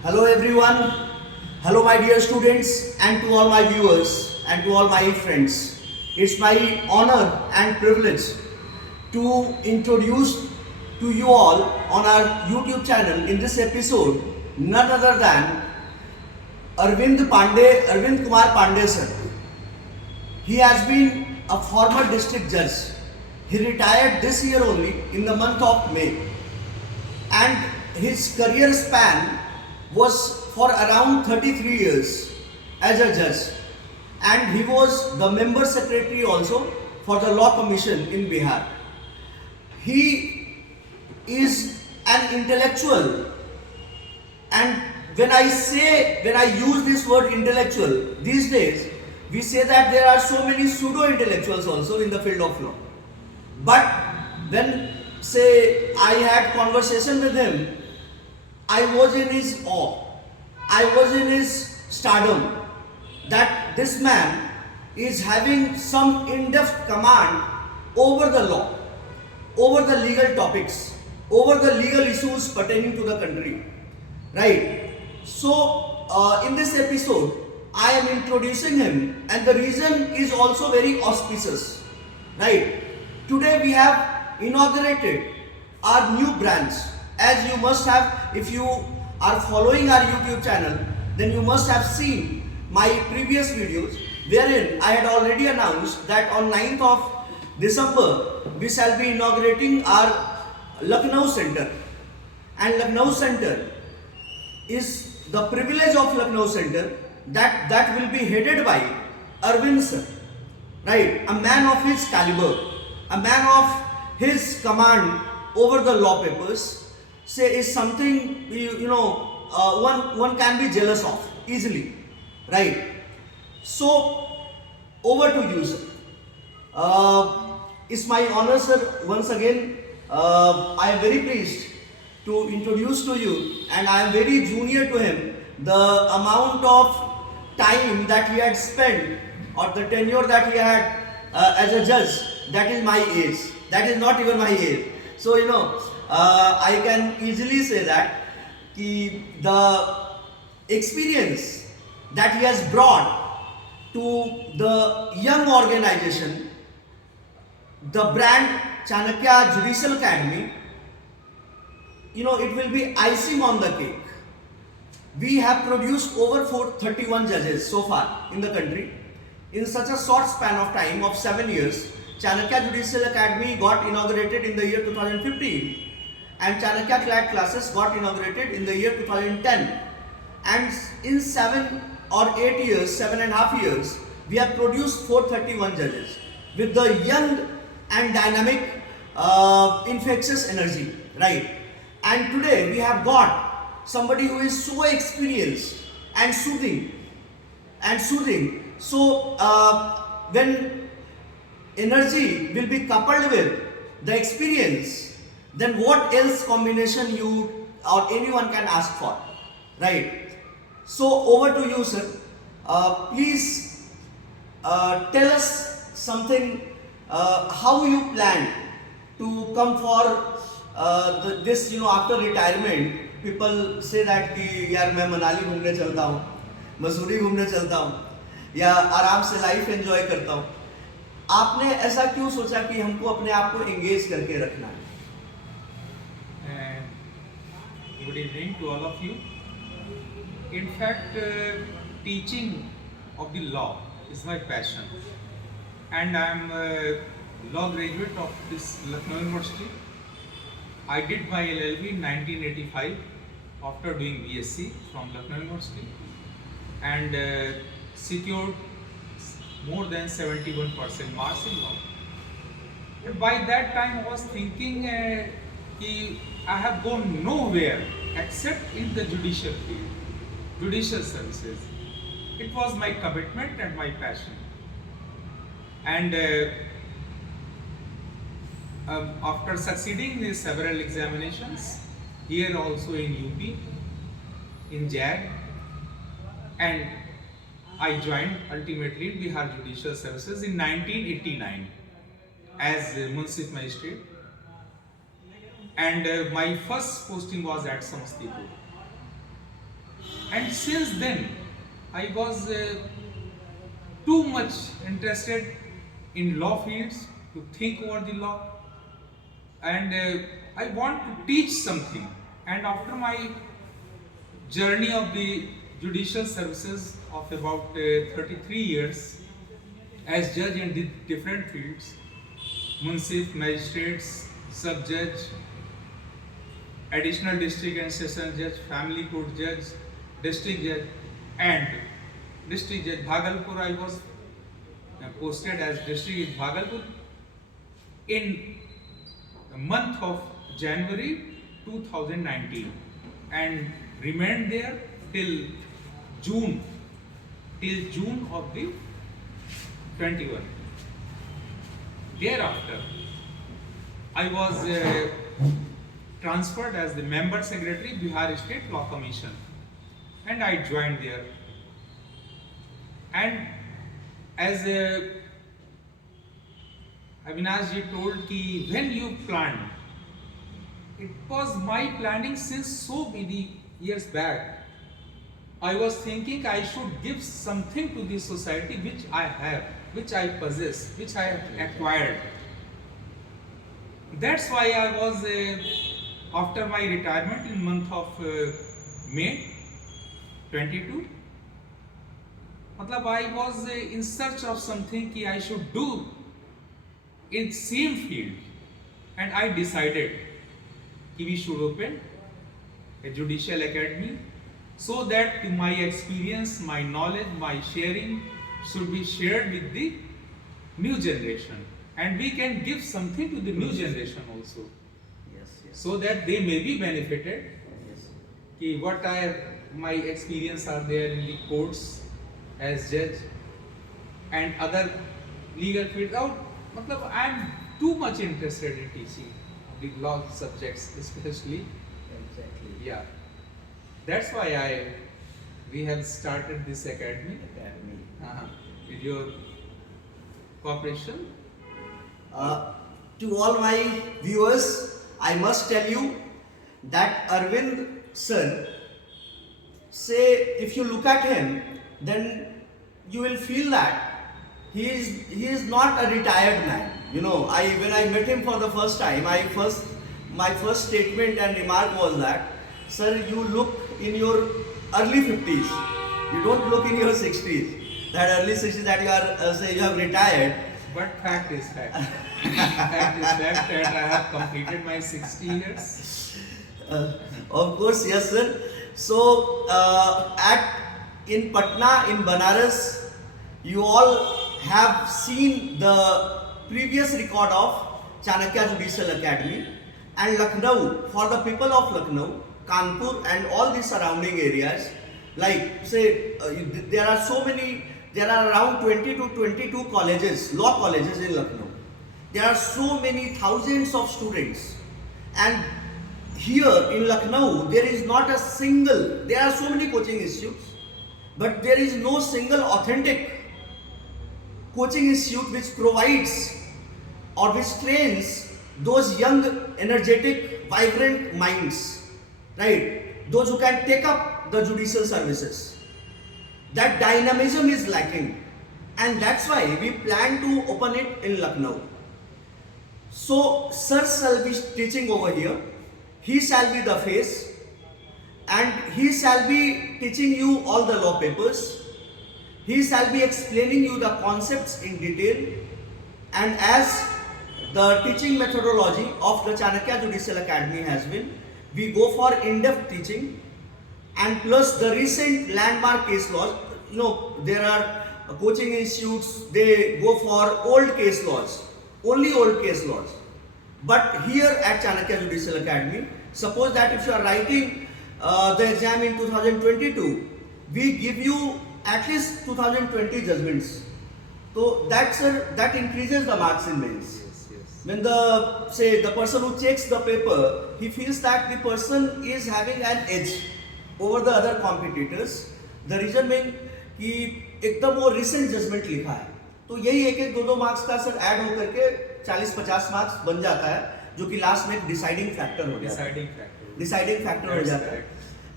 Hello everyone, hello my dear students and to all my viewers and to all my friends. It's my honor and privilege to introduce to you all on our YouTube channel in this episode none other than Arvind Kumar Pandey sir. He has been a former district judge. He retired this year only in the month of May, and his career span was for around 33 years as a judge, and he was the member secretary also for the law commission in Bihar. He is an intellectual, and when I use this word intellectual these days, we say that there are so many pseudo intellectuals also in the field of law. But when say I had conversation with him, I was in his awe. I was in his stardom that this man is having some in-depth command over the law, over the legal topics, over the legal issues pertaining to the country. Right? So, in this episode, I am introducing him, and the reason is also very auspicious. Right? Today we have inaugurated our new branch. As you must have, if you are following our YouTube channel, then you must have seen my previous videos wherein I had already announced that on 9th of December we shall be inaugurating our Lucknow Center. And Lucknow Center is the privilege of Lucknow Center that will be headed by Arvind sir. Right? A man of his caliber, a man of his command over the law papers, say is something one can be jealous of easily, right? So over to you, sir. It's my honor, sir. Once again, I am very pleased to introduce to you, and I am very junior to him. The amount of time that he had spent, or the tenure that he had as a judge, that is my age. That is not even my age. So I can easily say that the experience that he has brought to the young organization, the brand Chanakya Judicial Academy, it will be icing on the cake. We have produced over 431 judges so far in the country. In such a short span of time of 7 years, Chanakya Judicial Academy got inaugurated in the year 2015, and Chanakya CLAT classes got inaugurated in the year 2010. And in 7.5 years, we have produced 431 judges with the young and dynamic, infectious energy, right? And today we have got somebody who is so experienced and soothing. So when energy will be coupled with the experience, then what else combination you or anyone can ask for, right? So over to you, sir. Please tell us something, how you plan to come for this, after retirement. People say that कि यार मैं मनाली घूमने चलता हूँ, मसूरी घूमने चलता हूँ, या आराम से लाइफ एंजॉय करता हूँ. आपने ऐसा क्यों सोचा कि हमको अपने आप को एंगेज करके रखना है? Good evening to all of you. In fact, teaching of the law is my passion, and I am a law graduate of this Lucknow University. I did my LLB in 1985 after doing BSc from Lucknow University, and secured more than 71% marks in law. But by that time I was thinking I have gone nowhere except in the judicial field, judicial services. It was my commitment and my passion. And after succeeding in several examinations, here also in UP, in JAG, and I joined ultimately Bihar Judicial Services in 1989 as Municipal Magistrate, and my first posting was at Samastipur. And since then, I was too much interested in law fields to think over the law, and I want to teach something. And after my journey of the judicial services of about 33 years as judge in different fields, munsif, magistrates, sub judge, additional district and session judge, family court judge, district judge, and district judge Bhagalpur. I was posted as district judge Bhagalpur in the month of January 2019 and remained there till June of the 21. Thereafter, I was transferred as the member secretary Bihar State Law Commission, and I joined there. And as Avinash ji told ki when you planned, it was my planning since so many years back. I was thinking I should give something to the society which I have, which I possess, which I have acquired. That's why I was after my retirement in month of May 22, I was in search of something that I should do in same field, and I decided that we should open a judicial academy so that my experience, my knowledge, my sharing should be shared with the new generation, and we can give something to the new generation also, so that they may be benefited. What my experience are there in the courts as judge and other legal field. I am too much interested in teaching the law subjects, especially. Exactly. Yeah, that's why we have started this academy with your cooperation. To all my viewers, I must tell you that Arvind sir, if you look at him, then you will feel that he is not a retired man. When I met him for the first time, my first statement and remark was that, sir, you look in your early 50s. You don't look in your 60s. That early 60s that you have retired. But fact is fact. Fact is fact that I have completed my 60 years. Of course, yes, sir. So, in Patna, in Banaras, you all have seen the previous record of Chanakya Judicial Academy, and Lucknow, for the people of Lucknow, Kanpur and all the surrounding areas, there are around 20 to 22 colleges, law colleges in Lucknow. There are so many thousands of students, and here in Lucknow, there are so many coaching institutes, but there is no single authentic coaching institute which provides or which trains those young, energetic, vibrant minds, right? Those who can take up the judicial services. That dynamism is lacking, and that's why we plan to open it in Lucknow. So, sir shall be teaching over here. He shall be the face, and he shall be teaching you all the law papers. He shall be explaining you the concepts in detail, and as the teaching methodology of the Chanakya Judicial Academy has been, we go for in-depth teaching, and plus the recent landmark case laws. There are coaching institutes, they go for old case laws, only old case laws. But here at Chanakya Judicial Academy, suppose that if you are writing the exam in 2022, we give you at least 2020 judgments. So that increases the marks in mains. When the person who checks the paper, he feels that the person is having an edge over the other competitors. The reason being कि एकदम वो recent judgment लिखा है, तो यही एक 2-2 marks का sir add होकर के 40-50 मार्क्स बन जाता है, जो कि लास्ट में डिसाइडिंग फैक्टर हो जाता है.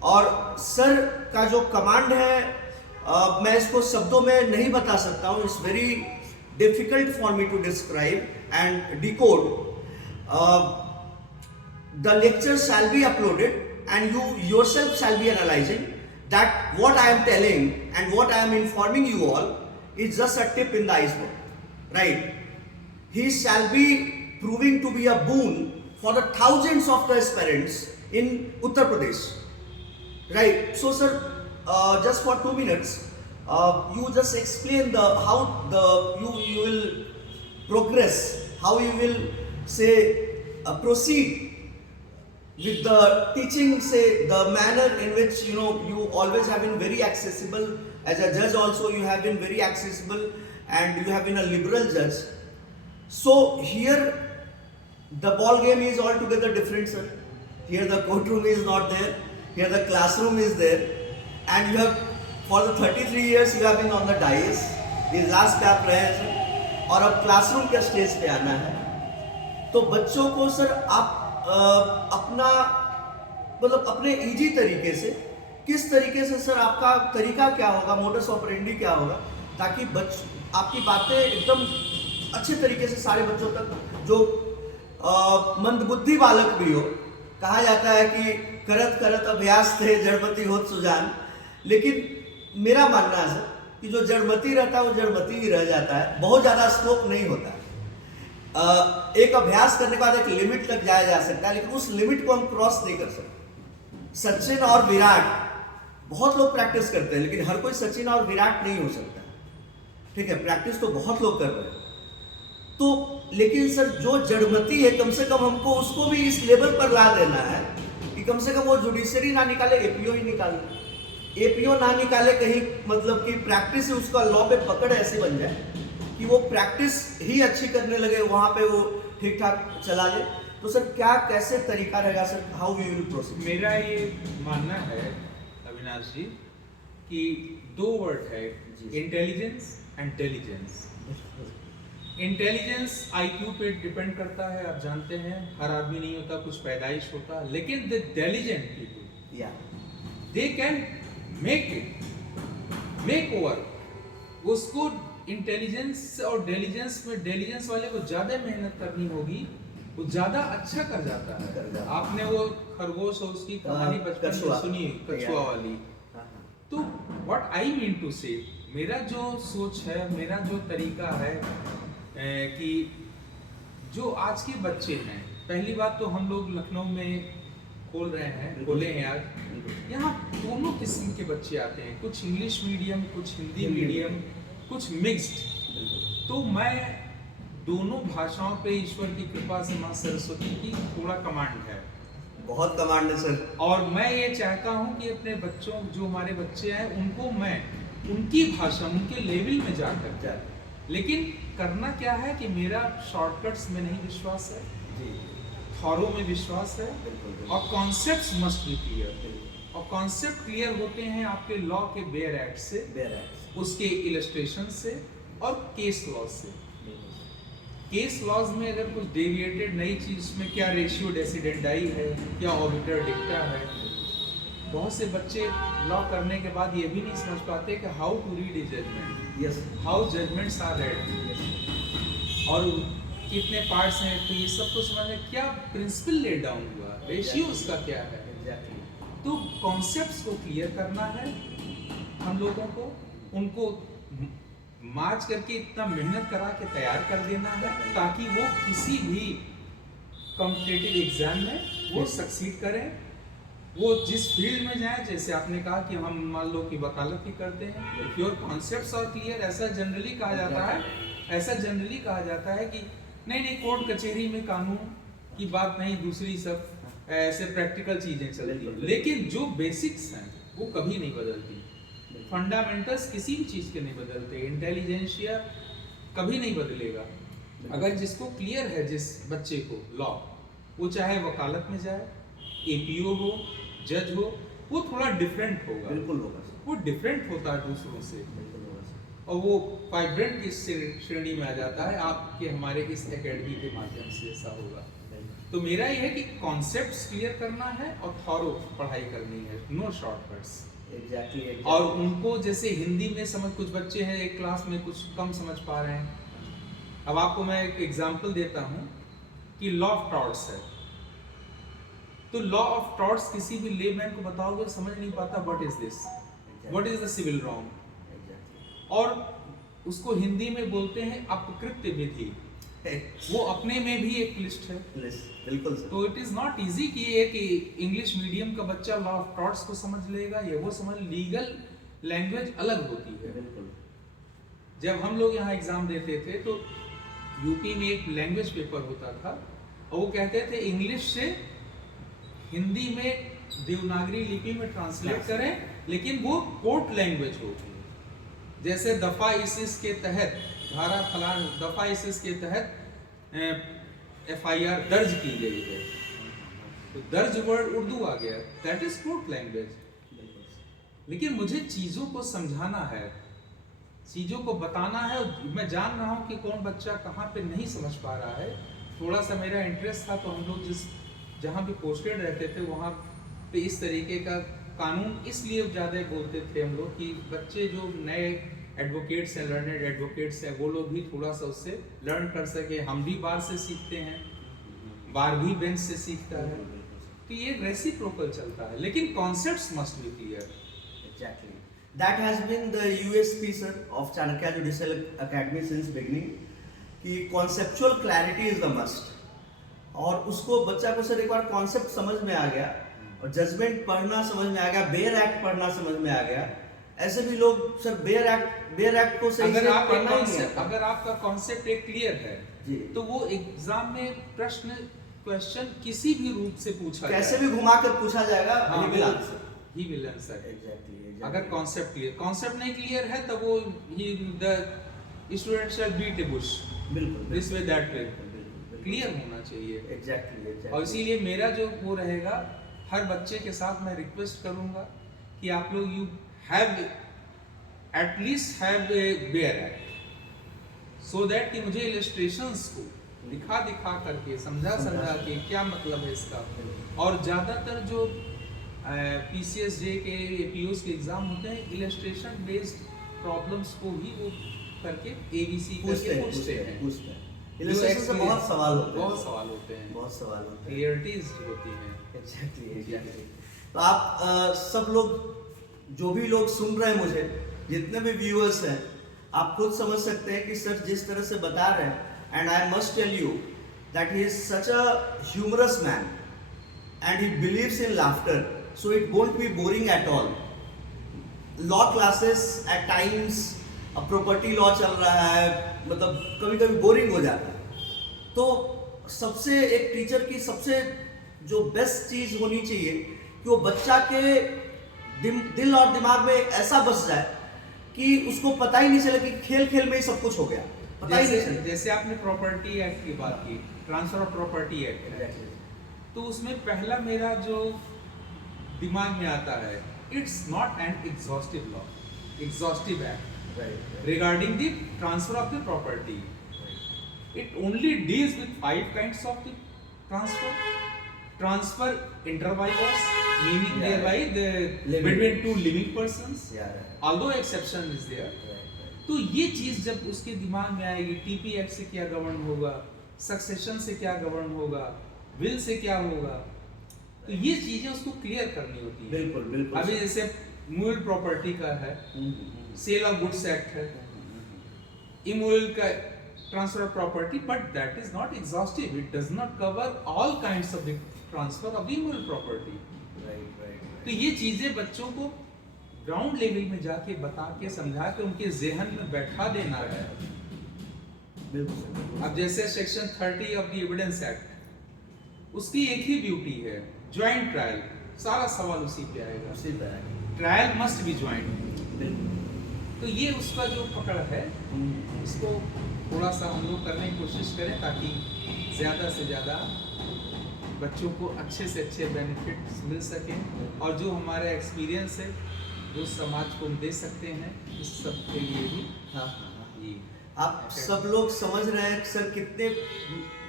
और सर का जो कमांड है मैं इसको शब्दों में नहीं बता सकता हूँ. It's very difficult for me to describe and decode. The lecture shall be uploaded and you yourself shall be analyzing that what I am telling and what I am informing you all is just a tip in the iceberg, right? He shall be proving to be a boon for the thousands of the aspirants in Uttar Pradesh, right? So sir, just for 2 minutes, you just explain the how the you will progress, how you will say proceed with the teaching, say the manner in which you always have been very accessible. As a judge also you have been very accessible and you have been a liberal judge. So here the ball game is altogether different, sir. Here the courtroom is not there, here the classroom is there, and you have for the 33 years you have been on the dais. These last पे आप रहे हैं sir और अब classroom के stage पे आना है. तो बच्चों को सर आप अपना मतलब अपने इजी तरीके से किस तरीके से सर आपका तरीका क्या होगा, मोडस ऑपरेंडी क्या होगा, ताकि आपकी बातें एकदम अच्छे तरीके से सारे बच्चों तक, जो मंदबुद्धि बालक भी हो, कहा जाता है कि करत करत अभ्यास थे जड़मती होत सुजान, लेकिन मेरा मानना है सर कि जो जड़मती रहता है वो जड़मती ही रह जाता है, बहुत ज़्यादा स्कोप नहीं होता है. एक अभ्यास करने के बाद एक लिमिट तक जाया जा सकता है, लेकिन उस लिमिट को हम क्रॉस नहीं कर सकते. सचिन और विराट, बहुत लोग प्रैक्टिस करते हैं लेकिन हर कोई सचिन और विराट नहीं हो सकता. ठीक है, प्रैक्टिस तो बहुत लोग कर रहे हैं, तो लेकिन सर जो जड़मती है कम से कम हमको उसको भी इस लेवल पर ला देना है कि कम से कम वो जुडिशरी ना निकाले, एपीओ ही निकाले. एपीओ ना निकाले कहीं, मतलब कि प्रैक्टिस से उसका लॉ पे पकड़ ऐसे बन जाए कि वो प्रैक्टिस ही अच्छी करने लगे, वहाँ पे वो ठीक ठाक चला ले. तो सर क्या कैसे तरीका रहेगा sir, how we will proceed? मेरा ये मानना है अविनाश जी कि 2 वर्ड है, इंटेलिजेंस एंड टेलिजेंस. इंटेलिजेंस आईक्यू पे डिपेंड करता है, आप जानते हैं हर आदमी नहीं होता, कुछ पैदाइश होता, लेकिन the intelligent people they can make over. उसको इंटेलिजेंस और डिलीजेंस में, डिलीजेंस वाले को ज्यादा मेहनत करनी होगी, वो ज्यादा अच्छा कर जाता है. आपने वो खरगोश और उसकी कहानी बचपन में सुनी, कछुआ वाली. तो व्हाट आई मीन टू से, मेरा जो सोच है, मेरा जो तरीका है कि जो आज के बच्चे हैं, पहली बात तो हम लोग लखनऊ में खोले हैं आज. यहाँ दोनों किस्म के बच्चे आते हैं, कुछ इंग्लिश मीडियम, कुछ हिंदी मीडियम, कुछ मिक्स्ड. तो मैं दोनों भाषाओं पे ईश्वर की कृपा से, माँ सरस्वती की थोड़ा कमांड है, बहुत कमांड है सर. और मैं ये चाहता हूँ कि अपने बच्चों, जो हमारे बच्चे हैं, उनको मैं उनकी भाषा, उनके लेवल में जाकर, लेकिन करना क्या है कि मेरा शॉर्टकट्स में नहीं विश्वास है, थॉरो में विश्वास है, और कॉन्सेप्ट्स मस्ट बी क्लियर. और कॉन्सेप्ट क्लियर होते हैं आपके लॉ के बेयर एक्ट से, उसके इलस्ट्रेशन से और केस लॉ से. केस लॉज में अगर कुछ डेविएटेड नई चीज में, क्या रेशियो डेसिडेंडाई है, क्या ऑबिटर डिक्टा है, बहुत से बच्चे लॉ करने के बाद ये भी नहीं समझ पाते कि how to read A judgement, how judgements are red, और कितने पार्ट्स हैं. तो ये सब तो समझने, क्या प्रिंसिपल ले डाउन हुआ, रेशियो उसका क्या है. तो कॉन्सेप्ट्स को क्लियर करना है हम लोगों को, उनको मार्च करके इतना मेहनत करा के तैयार कर देना है ताकि वो किसी भी कॉम्पिटिटिव एग्जाम में वो सक्सीड करें. वो जिस फील्ड में जाए, जैसे आपने कहा कि हम मान लो कि वकालत ही करते हैं, योर कॉन्सेप्ट्स आर क्लियर. ऐसा जनरली कहा जाता है कि नहीं कोर्ट कचहरी में कानून की बात नहीं, दूसरी सब ऐसे प्रैक्टिकल चीजें चलती हैं, लेकिन जो बेसिक्स हैं वो कभी नहीं बदलती. फंडामेंटल्स किसी भी चीज के नहीं बदलते. इंटेलिजेंशिया कभी नहीं बदलेगा. अगर जिसको क्लियर है, जिस बच्चे को लॉ, वो चाहे वकालत में जाए, एपीओ हो, जज हो, वो थोड़ा डिफरेंट होगा. बिल्कुल होगा. वो डिफरेंट होता है दूसरों से, और वो वाइब्रेंट की श्रेणी में आ जाता है. आपके हमारे इस एकेडमी के माध्यम से ऐसा होगा. तो मेरा ये है कि कॉन्सेप्ट्स क्लियर करना है और थॉरो पढ़ाई करनी है, नो शॉर्टकट्स। एग्जैक्टली। और उनको जैसे हिंदी में समझ, कुछ बच्चे हैं एक क्लास में कुछ कम समझ पा रहे हैं। अब आपको मैं एक एग्जांपल देता हूँ कि लॉ ऑफ टॉर्ट्स है, तो लॉ ऑफ टॉर्ट्स किसी भी लेमैन को बताओगे समझ नहीं पाता what is this, what is the civil wrong. और उसको हिंदी में बोलते हैं अपकृत्य विधि, वो अपने में भी एक लिस्ट है। बिल्कुल सर। तो इट इज नॉट इजी कि एक इंग्लिश मीडियम का बच्चा लॉ ऑफ टॉर्ट्स को समझ लेगा, या वो समझ, लीगल लैंग्वेज अलग होती है। बिल्कुल। जब हम लोग यहाँ एग्जाम देते थे तो यूपी में एक लैंग्वेज पेपर होता था और वो कहते थे इंग्लिश से हिंदी में देवनागरी लिपि में ट्रांसलेट करें, लेकिन वो कोर्ट लैंग्वेज हो। जैसे दफा इस के तहत, धारा फलान दफा इस के तहत FIR दर्ज की गई है, तो दर्ज वर्ड उर्दू आ गया, दैट इज कोर्ट लैंग्वेज। लेकिन मुझे चीज़ों को समझाना है, चीज़ों को बताना है, और मैं जान रहा हूँ कि कौन बच्चा कहाँ पे नहीं समझ पा रहा है। थोड़ा सा मेरा इंटरेस्ट था, तो हम लोग जहाँ भी पोस्टेड रहते थे वहाँ पे इस तरीके का कानून इसलिए ज़्यादा बोलते थे हम लोग कि बच्चे जो नए एडवोकेट्स हैं, लर्नेड एडवोकेट्स हैं, वो लोग भी थोड़ा सा उससे लर्न कर सके। हम भी बार से सीखते हैं, बार भी बेंच से सीखता है, तो ये रेसिप्रोकल चलता है, लेकिन concepts must be clear. Exactly. That has been the USP sir of Chanakya Judicial Academy since beginning, कि conceptual clarity is the must। और उसको बच्चा को सर एक बार कॉन्सेप्ट समझ में आ गया और जजमेंट पढ़ना समझ में आ गया, बेयर एक्ट पढ़ना समझ में आ गया। ऐसे भी लोग सर बेयर एक्ट को सही से पढ़ना ही नहीं आता। अगर आपका कॉन्सेप्ट एक क्लियर है जी, तो वो एग्जाम में क्वेश्चन किसी भी रूप से पूछा कैसे भी घुमा कर पूछा जाएगा, हाँ, he will answer। he will answer। Exactly। अगर कॉन्सेप्ट नहीं क्लियर है तब वो the student shall beat a bush बिल्कुल this way that way, clear होना चाहिए। एग्जैक्टली। और इसीलिए मेरा जो वो रहेगा, हर बच्चे के साथ मैं रिक्वेस्ट करूंगा कि आप लोग you have at least have a bare act, so that कि मुझे इलस्ट्रेशंस को दिखा करके समझा के क्या मतलब है इसका। और ज़्यादातर जो PCSJ के APOs के एग्जाम होते हैं, इलस्ट्रेशन बेस्ड प्रॉब्लम्स को ही वो करके ABC करके पूछते हैं। इलस्ट्रेशन से बहुत सवाल होते हैं, बहुत सवाल होते हैं, क्लियरिटीज होती हैं। एग्जैक्टली। तो आप सब लोग जो भी लोग सुन रहे हैं, मुझे जितने भी व्यूअर्स हैं, आप खुद समझ सकते हैं कि सर जिस तरह से बता रहे हैं, and I must tell you that he is such a humerus man and he believes in laughter, so it won't be boring at all. Law classes eight times, अब प्रॉपर्टी लॉ चल रहा है, मतलब कभी कभी बोरिंग हो जाता है। तो सबसे एक टीचर की सबसे जो बेस्ट चीज़ होनी चाहिए कि वो बच्चा के दिल और दिमाग में ऐसा बस जाए कि उसको पता ही नहीं चले कि खेल खेल में ही सब कुछ हो गया, पता ही नहीं चले। जैसे आपने प्रॉपर्टी एक्ट की बात की, ट्रांसफर ऑफ प्रॉपर्टी एक्ट है, तो उसमें पहला मेरा जो दिमाग में आता है, it's not an exhaustive law, exhaustive act regarding the transfer of the property. It only deals with 5 kinds of the transfer inter vivos, meaning thereby the between two living persons, although exception is there। तो ये चीज जब उसके दिमाग में आएगी, TP act से क्या गवर्न होगा, सक्सेशन से क्या गवर्न होगा, विल से क्या होगा, तो ये चीजें उसको क्लियर करनी होती है। बिल्कुल। अभी जैसे मूल प्रॉपर्टी का है, सेल ऑफ गुड्स एक्ट है, इमोरल का transfer of property, but that is not exhaustive, it does not cover all kinds of the transfer of the immoral property. तो ये चीजें बच्चों को ग्राउंड लेवल में जाके बता के समझा के उनके ज़हन में बैठा देना है। अब जैसे section 30 of the evidence act, उसकी एक ही ब्यूटी है, ज्वाइंट ट्रायल, सारा सवाल उसी पे आएगा, ट्रायल मस्ट बी ज्वाइंट। तो ये उसका जो पकड़ है, इसको थोड़ा सा हम लोग करने की कोशिश करें ताकि ज़्यादा से ज़्यादा बच्चों को अच्छे से अच्छे बेनिफिट्स मिल सकें, और जो हमारा एक्सपीरियंस है जो समाज को हम दे सकते हैं, इस सब के लिए भी। हाँ। आप सब लोग समझ रहे हैं सर कितने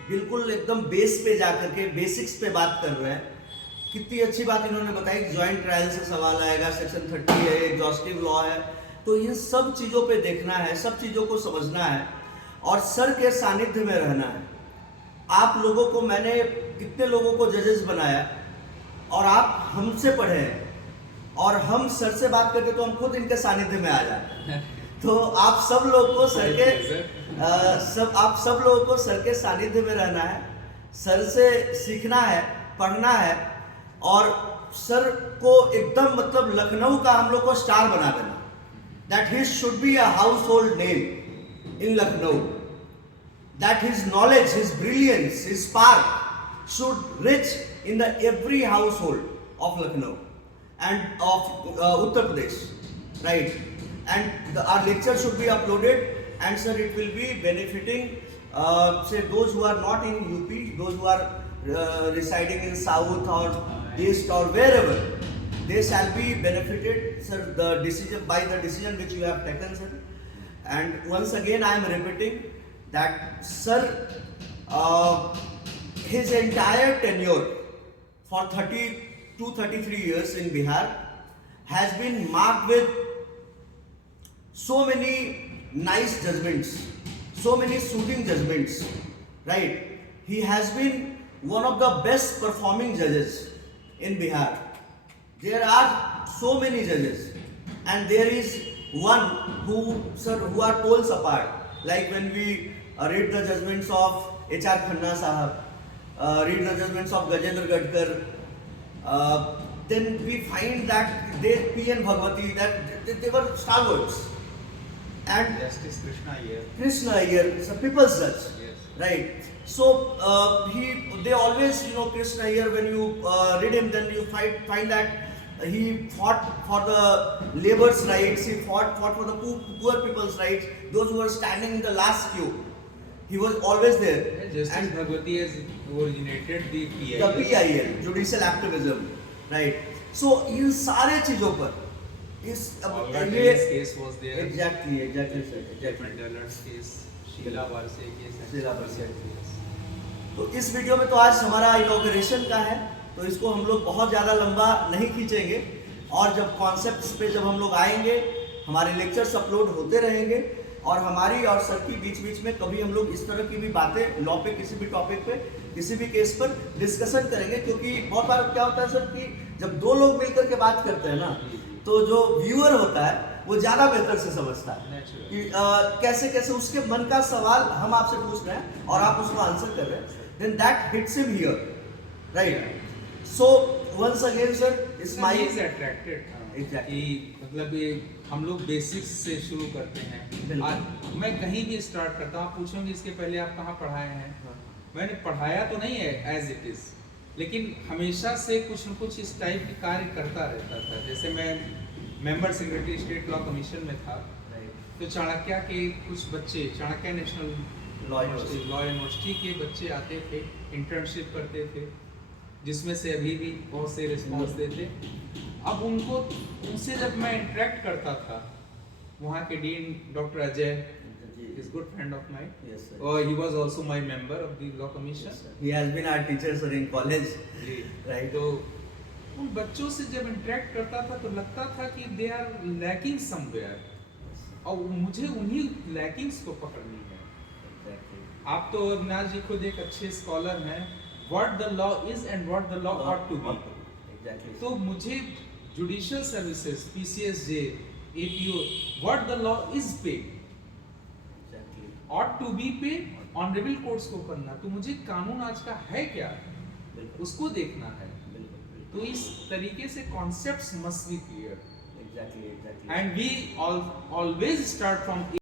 बिल्कुल एकदम बेस पे जाकर के बेसिक्स पे बात कर रहे हैं। कितनी अच्छी बात इन्होंने बताई, जॉइंट ट्रायल से सवाल आएगा, सेक्शन 30 है, एग्जॉस्टिव लॉ है, तो इन सब चीज़ों पे देखना है, सब चीज़ों को समझना है और सर के सानिध्य में रहना है। आप लोगों को मैंने कितने लोगों को जजेस बनाया और आप हमसे पढ़े हैं और हम सर से बात करते तो हम खुद इनके सानिध्य में आ जाते हैं। तो आप सब लोग को सर के आप सब लोगों को सर के सानिध्य में रहना है, सर से सीखना है, पढ़ना है और सर को एकदम मतलब लखनऊ का हम लोग को स्टार बना देना। That he should be a house hold name in Lucknow, that his knowledge, his brilliance, his spark should reach in the every household of Lucknow and of Uttar Pradesh, right? And our lecture should be uploaded, and sir, it will be benefiting, say those who are not in UP, those who are residing in South or East or wherever, they shall be benefited, sir, by the decision which you have taken, sir. And once again, I am repeating that sir, his entire tenure for 33 years in Bihar has been marked with so many nice judgments, so many soothing judgments, right? He has been one of the best performing judges in Bihar. There are so many judges and there is one who, sir, who are poles apart. Like when we read the judgments of H.R. Khanna Sahab, read the judgments of Gajendra Gadkar, then we find that P.N. Bhagwati, that they were stalwarts. And Justice Krishna Iyer. Krishna Iyer is a people's judge, Yes. right? So they always, Krishna Iyer, when you read him, then you find that he fought for the labor's rights, he fought for the poor people's rights, those who were standing in the last queue. He was always there. Justice And Bhagwati has originated the PIL. the PIL, judicial activism, right? So इन सारे चीजों पर इस This case was there. exactly sir, exactly. Different Dallar's case, Sheila Barse case. and Sheila some Barse. other case. तो इस video में तो आज हमारा इनॉग्रेशन का है, तो इसको हम लोग बहुत ज़्यादा लंबा नहीं खींचेंगे और जब कॉन्सेप्ट्स पे जब हम लोग आएंगे, हमारे लेक्चर्स अपलोड होते रहेंगे और हमारी और सर की बीच में कभी हम लोग इस तरह की भी बातें लॉ पे, किसी भी टॉपिक पे, किसी भी केस पर डिस्कशन करेंगे। क्योंकि बहुत बार क्या होता है सर कि जब दो लोग मिलकर के बात करते हैं ना, तो जो व्यूअर होता है वो ज़्यादा बेहतर से समझता है कि कैसे कैसे उसके मन का सवाल हम आपसे पूछ रहे हैं और आप उसको आंसर कर रहे हैं, then that hits him here, right? So once again sir, it's my He is attracted. Exactly. कि मतलब ये हम लोग बेसिक्स से शुरू करते हैं। आज मैं कहीं भी स्टार्ट करता हूँ, आप पूछोगे इसके पहले आप कहाँ पढ़ाए हैं? मैंने पढ़ाया तो नहीं है एज इट इज, लेकिन हमेशा से कुछ न कुछ इस टाइप के कार्य करता रहता था। जैसे मैं member secretary state law commission में था, तो चाणक्य के कुछ बच्चे, चाणक्य नेशनल लॉ यूनिवर्सिटी के बच्चे आते थे, इंटर्नशिप करते थे, जिसमें से अभी भी बहुत से रिस्पॉन्स देते। अब उनसे जब मैं इंटरेक्ट करता था, वहाँ के dean doctor Ajay is good friend of mine. Yes sir. He was also my member of the law commission. Yes, sir. He has been our teacher sir in college. Ji, Right. तो उन बच्चों से जब interact करता था तो लगता था कि दे आर लैकिंग समवेयर, और मुझे उन्हीं लैकिंग्स को पकड़नी है। Exactly. आप तो अविनाश जी खुद एक अच्छे स्कॉलर हैं, what the law is and what the law ought to be. Exactly. तो मुझे judicial services, PCSJ, APO, what the law is पे, Exactly. ऑट टू बी पे, ऑनरेबल कोर्ट्स को करना, तो मुझे कानून आज का है क्या, बिल्कुल उसको देखना है। बिल्कुल। तो इस तरीके से concepts must be clear, Exactly. And we always start from